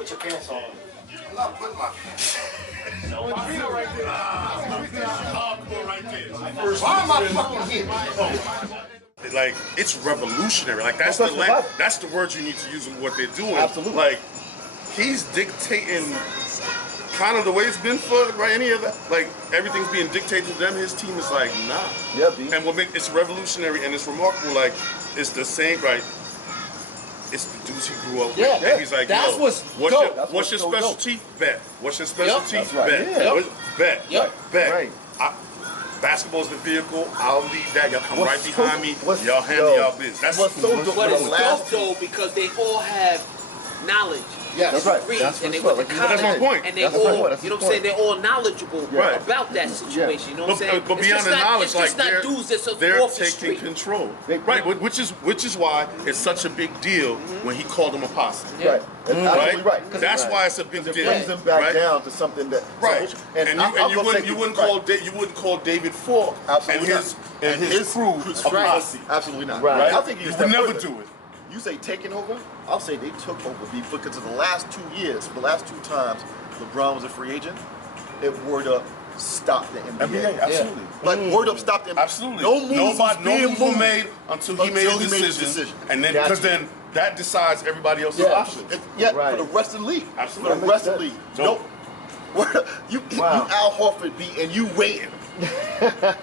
Put your pants on. I'm not putting my pants on. No, it's real right there. Hardcore right there. Why am I fucking here? Like, it's revolutionary. Like, that's the word you need to use in what they're doing. Absolutely. Like, he's dictating kind of the way it's been for any of that. Like, everything's being dictated to them. His team is like, nah. Yeah, B. And what makes it's revolutionary and it's remarkable. Like, it's the same, right? It's the dudes he grew up with. Yeah, And he's like, that's yo, what's your specialty? Bet. What's your specialty? That's right. Bet. Yeah. Bet. Yep. Bet. Right. Basketball's the vehicle. I'll lead that. Y'all come right behind me. what's- Y'all handle yo, y'all business. That's what's so dope. But it's Last dope though because they all have knowledge. Yes. That's right. Degrees, That's and they what's went to up. That's college, my point. and they That's all, my point. That's you know the what I'm saying? point. They're all knowledgeable Right. about that situation. You know what I'm saying? But It's beyond just the not- knowledge, it's just like not dudes that's they're off the taking street. control, They- right? Which is why it's such a big deal when he called them a posse, Right. That's absolutely right. That's why it's a big It deal. brings them back right? down to something that Right, and you wouldn't call David Ford Absolutely and his crew a posse. Absolutely not. Right. I think You would never do it. You say taking over? I'll say they took over because of the last 2 years, the last 2 times LeBron was a free agent, it word up stopped the NBA. Absolutely. Like word up stopped the NBA. Absolutely. No moves were made until he made a decision. And then because then that decides everybody else's options. Yeah, Right. for the rest of the league. Absolutely. For the rest of the league. No. You Al Horford beat and you waiting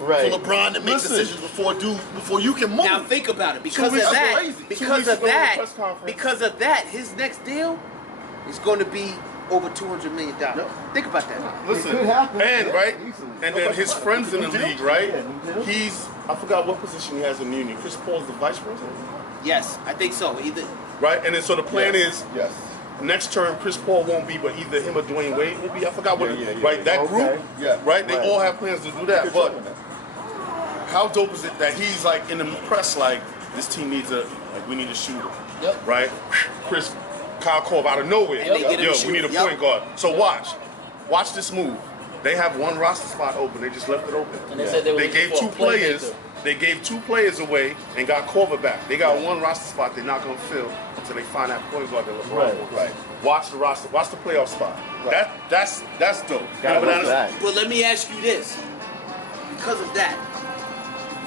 Right. for LeBron to make decisions before you can move. Now think about it. Because of weeks that, crazy. 2 because weeks of ago in the that, press conference. because of that, his next deal is going to be over $200 million. Think about that. Listen, could happen. and Yeah, right, easily. and then his friends in the league, right? Yeah. He's I forgot what position he has in the union. Chris Paul's the vice president, Yes, I think so. Either right? And then so the plan is Yes. next term Chris Paul won't be, but either him or Dwayne Wade will be. I forgot what. Yeah. Right, that Okay. group. Yeah. Right, they Right. all have plans to do that. But how dope is it that he's like in the press, like this team needs we need a shooter. Yep. Right? Kyle Korver out of nowhere. And they get him Yo, a we shooter. need a point guard. So watch this move. They have one roster spot open. They just left it open. And they said they were looking gave for a 2 players. playmaker. They gave 2 players away and got Korver back. They got one roster spot they're not gonna fill until they find that point guard that LeBron wants. Right. Watch the roster. Watch the playoff spot. Right. That's dope. Gotta But watch that. But let me ask you this. Because of that,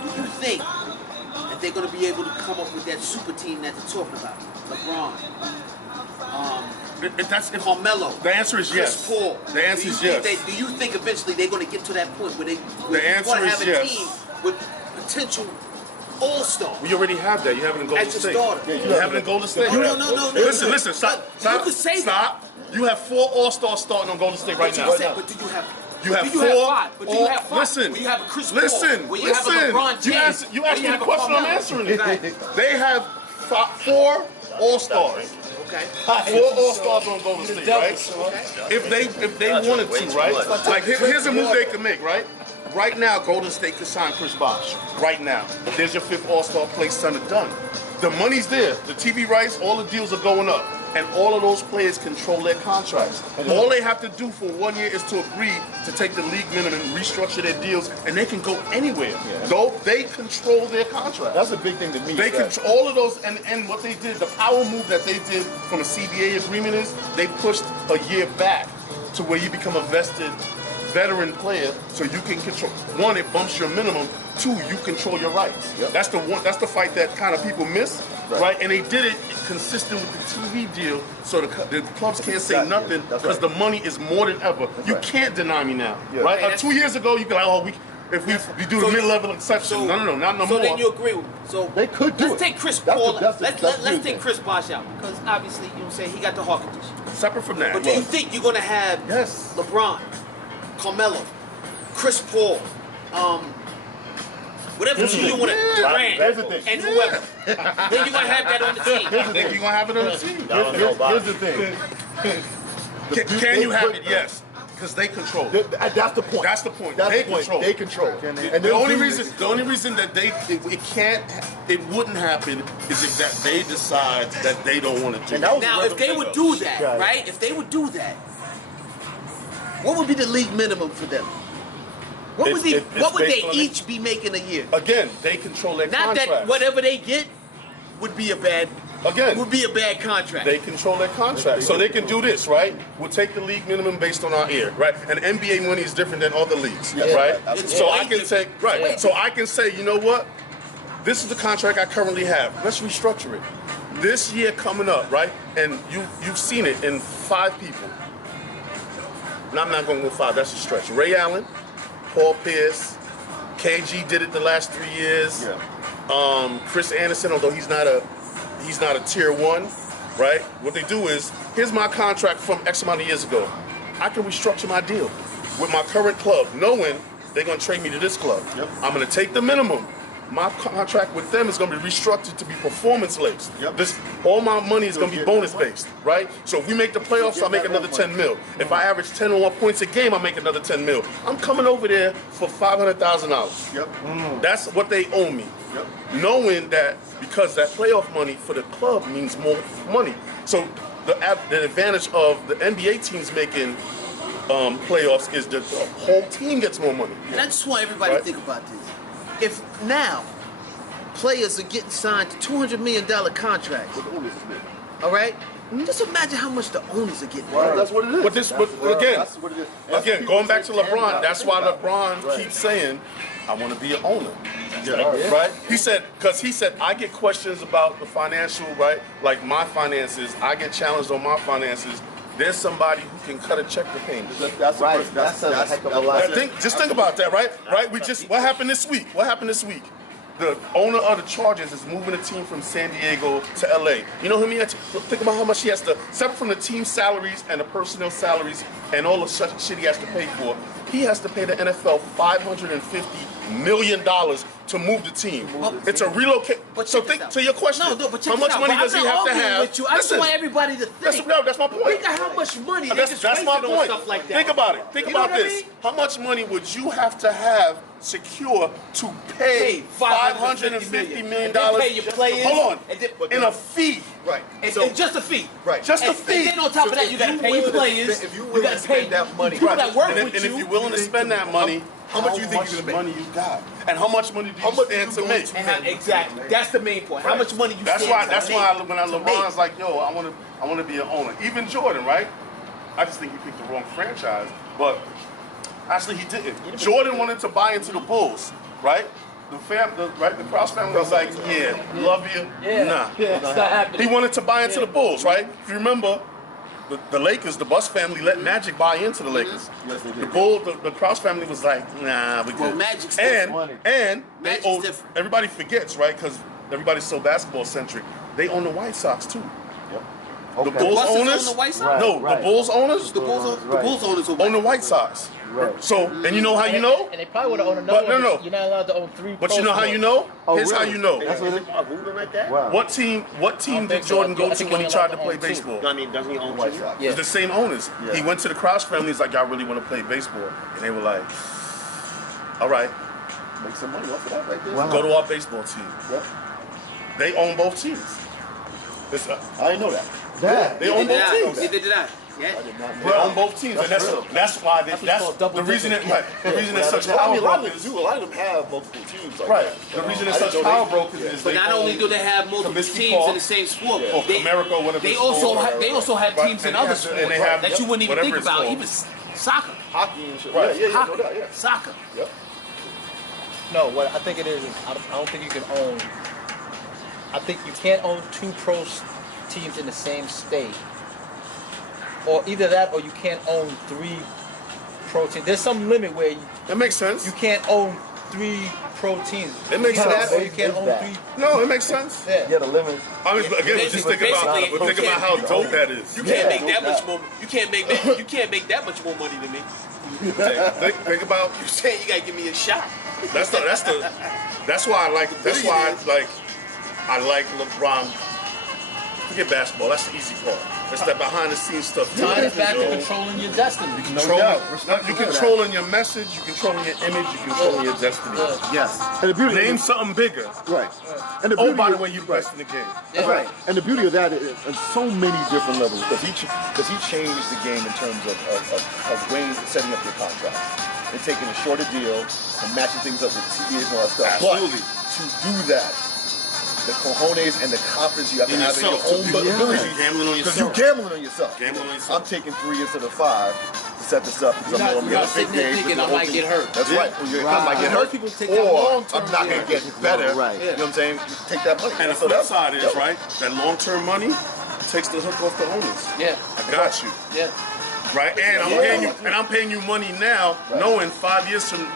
do you think that they're going to be able to come up with that super team that they're talking about? LeBron, Carmelo. The answer is yes. Chris Paul. The answer is yes. Do you think eventually they're going to get to that point where The answer want to is have a yes. team with potential all-stars? We already have that. You have it in Golden As your State. starter. You have it in Golden State. No. Listen. Stop. You could say Stop. You have 4 All-Stars starting on Golden State right But you now. said, but do you have? You have do 4. five? But do you have 5? Listen. When you have a Chris Paul. Listen. When you have a LeBron James. You asked me the question. I'm answering it. Okay. They have 4 All-Stars. Okay. 4 All-Stars on Golden State, right? If they wanted to, right? Like here's a move they can make, right? Right now, Golden State could sign Chris Bosh. Right now, there's your 5th All-Star place, son of done. The money's there. The TV rights, all the deals are going up. And all of those players control their contracts. All they have to do for 1 year is to agree to take the league minimum, restructure their deals, and they can go anywhere. Though they control their contracts. That's a big thing to me. They control all of those, and what they did, the power move that they did from a CBA agreement is they pushed a year back to where you become a vested veteran player, so you can control. 1, it bumps your minimum. 2, you control your rights. Yep. That's the fight that kind of people miss, right? And they did it consistent with the TV deal, so the clubs can't say nothing because the money is more than ever. You can't deny me now, right? 2 years ago, you could like, if we do the mid-level exception, not no more. So then you agree with me. So they could do let's take Chris Paul. Let's take Chris Bosh out because obviously, you know what I'm saying, he got the heart condition. Separate from that. But do you think you're gonna have LeBron, Carmelo, Chris Paul, whatever team you want to, Durant, and whoever? Then you're gonna have that on the team. I think you're gonna have it on the team. Here's the thing. Can you have it? Yes. Because they control. That's the point. That's the point. That's They the point. control. They control. And the only reason that it wouldn't happen is if that they decide that they don't want to do it. Now, if they would do that, right? If they would do that, what would be the league minimum for them? What would they each be making a year? Again, they control their Not contracts. that whatever they get, would be a bad contract. They control their contract, so they can do this, right? We'll take the league minimum based on our ear, right? And NBA money is different than other leagues, right? So I can take, so I can say, you know what? This is the contract I currently have. Let's restructure it. This year coming up, right? And you've seen it in 5 people. And I'm not going to go 5. That's a stretch. Ray Allen, Paul Pierce, KG did it the last 3 years. Chris Anderson, although he's not a tier 1, right? What they do is, here's my contract from X amount of years ago. I can restructure my deal with my current club, knowing they're going to trade me to this club. I'm going to take the minimum. My contract with them is going to be restructured to be performance-based. All my money is going to be bonus-based, right? So if we make the playoffs, I make another 10 mil. If I average 10 or more points a game, I make another 10 mil. I'm coming over there for $500,000. That's what they owe me. Knowing that, because that playoff money for the club means more money. So the advantage of the NBA teams making playoffs is that the whole team gets more money. And I just want everybody to think about this. If now players are getting signed to $200 million contracts, all right? Just imagine how much the owners are getting. That's what it is. But again, going back to LeBron, that's why LeBron keeps saying, I want to be an owner. Right? He said, I get questions about the financial, right? Like my finances, I get challenged on my finances. There's somebody who can cut a check to pay me. That's a heck of a lot. Just think about that, right? What happened this week? The owner of the Chargers is moving a team from San Diego to LA. You know whom he had to think about how much he has to, separate from the team salaries and the personnel salaries and all the such shit he has to pay for. He has to pay the NFL $550 million to move the team. It's a relocate. So think to your question. How much money does he have to have? I just want everybody to think. That's my point. Think of how much money they just wasted on stuff like that. Think about it. Think about this. How much money would you have to have secure to pay $550 million? Pay your players. Hold on. In a fee. Right. And just a fee. Right. Just a fee. And then on top of that, you got to pay your players. If you're willing to spend that money. People that work with you. And if you're willing to spend that money, how much do you think you're going to make? money you got? And how much money do you stand to make? Exactly. That's the main point. How much money you stand to make. That's why when LeBron's like, yo, I want to be an owner. Even Jordan, right? I just think he picked the wrong franchise. But actually, he didn't. Jordan wanted to buy into the Bulls, right? The Krause family was like, yeah, love you. Nah. It's not happening. He wanted to buy into the Bulls, right? If you remember, the Lakers, the Buss family let Magic buy into the Lakers. Yes, they did. The Krause family was like, nah, we good. Well, Magic's different. And they Magic's own, different. everybody forgets, right? Because everybody's so basketball centric. They own the White Sox too. The Bulls Buses owners, own the White Sox? no, the Bulls owners, The Bulls owners own the White Sox. So, and you know how you know? And they probably would have owned another one. No. You're not allowed to own 3 But you know how you know? Here's how you know. That's what it is. like that? Wow. What team did Jordan go to when he tried to play baseball? I mean, doesn't he own White two? Sox. It's the same owners. Yeah. He went to the Krause family. He's like, y'all really want to play baseball? And they were like, all right, Make some money off of that right there. go to our baseball team. Yep. They own both teams. I didn't know that. They own both teams. They did that. I Yeah. did not know They that. own both teams, and that's why that's the reason it the reason it's such I power mean, a lot of them brokers. do. A lot of them have multiple teams. Like Right. that. The reason I it's didn't such know power they- brokers yeah. is But they not only do they have multiple Comiskey teams Park. in the same sport, or Comerica, whatever they it's also called. have Right. teams in And other they sports have- and they have- that you wouldn't even whatever think it's about. called. Even soccer. Hockey and shit. Right. Yeah, no Hockey. doubt. Yeah. Soccer. Yep. No, what I think it is I don't think you can own. I think you can't own 2 pro teams in the same state. Or either that, or you can't own 3 pro teams. There's some limit where That makes sense. you can't own 3 pro teams. It makes Either sense. that, or you can't own 3. No, it makes sense. Yeah. Yeah, the limit. I mean, again, just think about how dope that is. You can't make no that much doubt. more. You can't make that much more money than me. Think about You saying you gotta give me a shot? that's why I like I like LeBron. Forget basketball. That's the easy part. It's that behind the scenes stuff. Ties back to controlling your destiny. You controlling your message. You controlling your image. You controlling your destiny. Yes. And the beauty. Name something bigger. Right. And the Oh, beauty by the is- way, you the best in the game. Yeah. Right. And the beauty of that is on so many different levels because he changed the game in terms of weighing, setting up your contract and taking a shorter deal and matching things up with TVs and all that stuff. Absolutely. But to do that, the cojones and the confidence you have to In have in your yourself, own too. ability. You're gambling on Because yourself. you're gambling on yourself. Gambling on yourself. I'm taking 3 instead of 5 to set this up because I'm you're going not to big sitting there games. thinking with I the whole might team. get hurt. That's right. I might get Most hurt. people take that Or long-term I'm not going to get better. Right. You know what I'm saying? Take that money. And the So flip that's- side is, yep. right, that long-term money takes the hook off the owners. Yeah. I got you. Yeah. Right? And I'm paying you money now, knowing 5 years from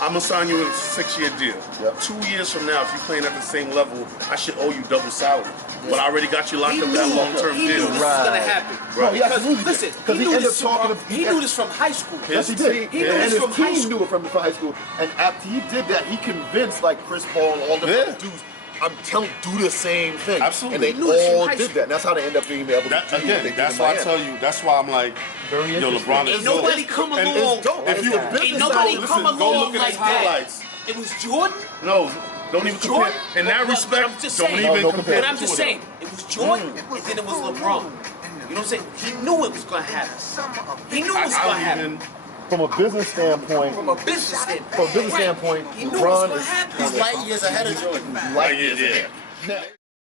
I'm gonna sign you a 6-year deal. Yep. 2 years from now, if you're playing at the same level, I should owe you double salary. But I already got you locked up that long-term He deal. knew this was gonna happen. Right. he absolutely did. Listen, Because he he knew ended this up talking from, he knew this from high school. Yes, he did. He knew and this his from high team school. knew it from high school. And after he did that, he convinced like Chris Paul and all the Yeah. other dudes. I'm telling you, do the same thing. Absolutely. And they He knew this from all high did school. that. And that's how they end up being able to That, do what they again, did that's in why I Miami. tell you, that's why I'm like, Very yo, interesting. LeBron is Ain't nobody come and along. it's dope. If you a business Ain't nobody guy, come listen, go along look at like his that. highlights. It was Jordan. No, don't even compare. Jordan? In that But respect, I'm just don't saying. even No compare. But I'm the just two of saying, them. it was Jordan, and then it was LeBron. You know what I'm saying? He knew it was gonna happen. He knew it was I gonna don't happen. even. From a business standpoint, From a business standpoint. from a business Right. standpoint, He knew it was LeBron gonna is happen. Light years ahead of Jordan. light Yeah, years yeah. ahead. Now,